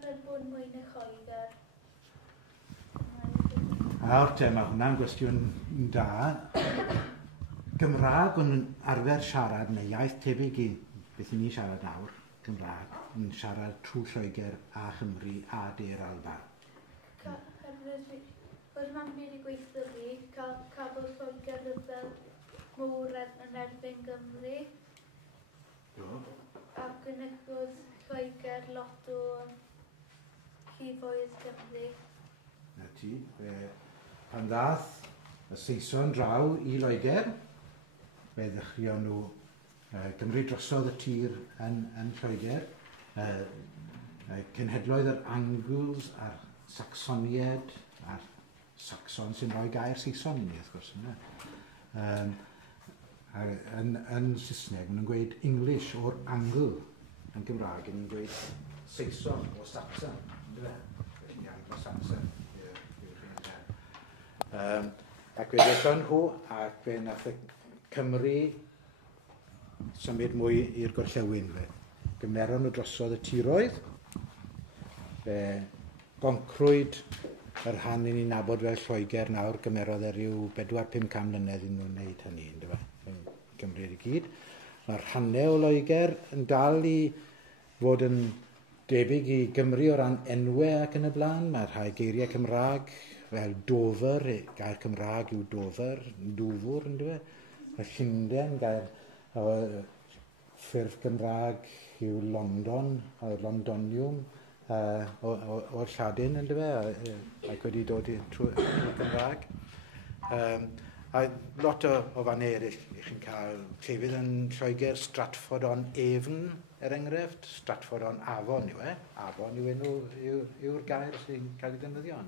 arfer bod mwy na Lloegr? Nawr te, mae hwnna'n gwestiwn da. Gymraeg yn arfer siarad neu iaith tebyg i beth i ni siarad nawr, Gymraeg, yn siarad trwy Lloegr a Chymru a De'r Alban. Oedd mam fi wedi gweithio fi, cafodd Lloegr ryfel mŵr yn erbyn Gymru. Ac yn egodd Lloegr lot o llifoedd Gymru. Na ti, pan ddath y Saeson draw i Lloegr, fe ddechreuon nhw Gymru drosodd y tir yn Lloegr. Cenhedloedd yr Angles a'r Sacsonied, a'r Saxon sy'n rhoi gair Saeson i ni, wrth gwrs. Yn Saesneg, maen nhw'n gweud English o'r Angle yn Gymraeg, yn ni'n gweud Saeson o Saxon. Felly Anglo-Saxon. Ac fe ddechrau nhw, ac fe nath y Cymru symud mwy i'r gorllewin. Gymeron nhw drosodd y tiroedd. Fe goncrwyd yr rhan i ni'n nabod fel Lloegr nawr, gymerodd ryw 400-500 mlynedd i nhw'n wneud hynny, yn Gymru i gyd. Mae'r rhannau o Lloegr yn dal i fod yn debyg i Gymru o ran enwau ac yn y blaen. Mae rhai geiriau Cymraeg fel Dofer, gair Cymraeg yw Dofer, Dwfwr, Mae Llundain, gair ffurf Gymraeg yw London, Londoniwm, o'r Lladin, ac wedi dod trwy Gymraeg. A lot o fannau eraill i chi'n cael llefydd yn Lloegr, Stratford on Avon, enghraifft, Stratford on Avon yw e. Avon yw enw yw'r gair sy'n cael ei ddefnyddio.